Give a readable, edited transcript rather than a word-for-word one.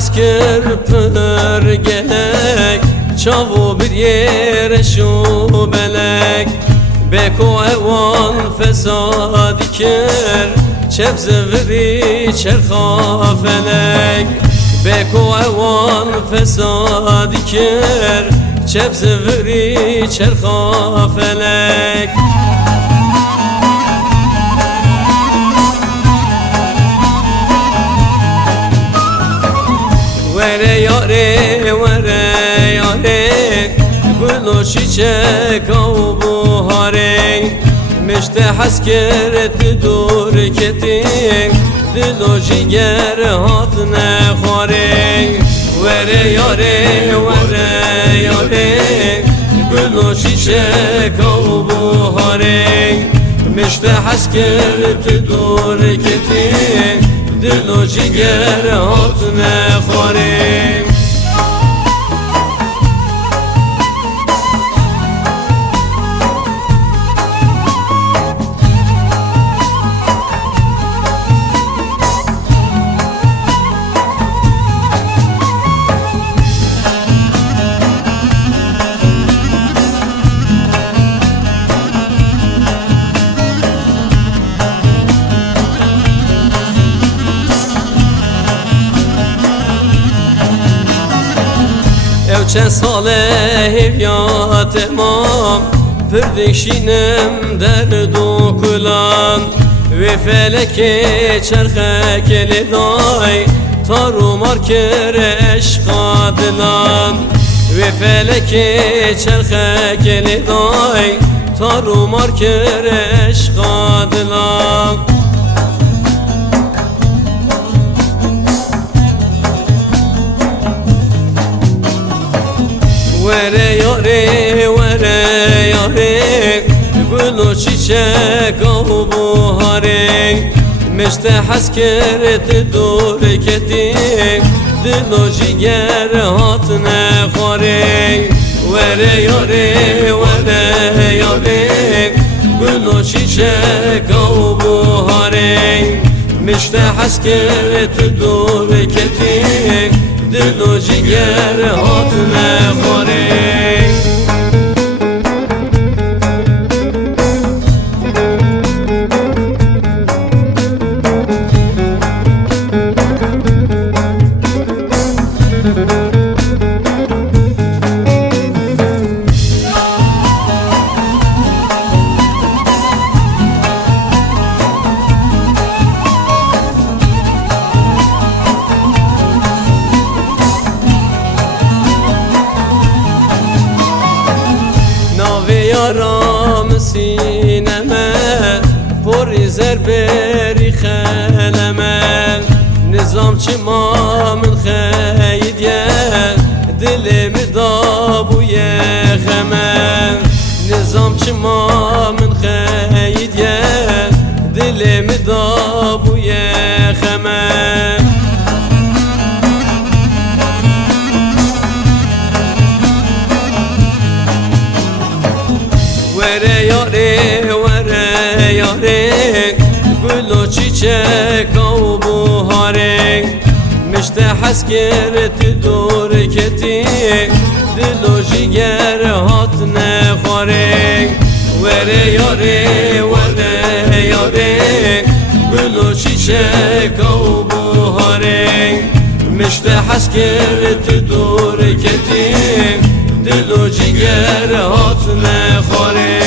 حس کرپر گلک چاو بر یه شو بلک بکو اوان فسادی کر چپ زوری چرخا فلک بکو اوان فسادی کر چپ زوری چرخا فلک وره یاره وره یاره گل و چیچک و بهاره مشت حس کرد دور کتی دل و جگر هات نخواره وره یاره وره یاره گل و چیچک و بهاره مشت حس کرد دور کتی دل و جگر هات نخواره چه ساله هیویات امام پردشینم در دو کلان و فلک چرخه کلیدای تارو مارکر عشقا دلان و فلک چرخه کلیدای تارو مارکر عشقا دلان وره یاره وره یاره گل و چیچک و بهاره مشت حس کرد دور کتی دل و جگر هات نخواره وره یاره وره یاره گل و چیچک و بهاره مشت حس کرد دور کتی دل و جگر هات نخواره یارم سینمه پری زر بری خلمه نظام چی ما من خیدیه دل مدابوی خمه نظام چی ما من خیدیه دل مدابوی خمه وره یاره وره یاره گل و چیچک و بهاره مشت حس کرد دور کتی دل و جگر هات نخواره وره یاره وره یاره گل و چیچک و بهاره مشت حس کرد دور کتی دل و جگر هات نخواره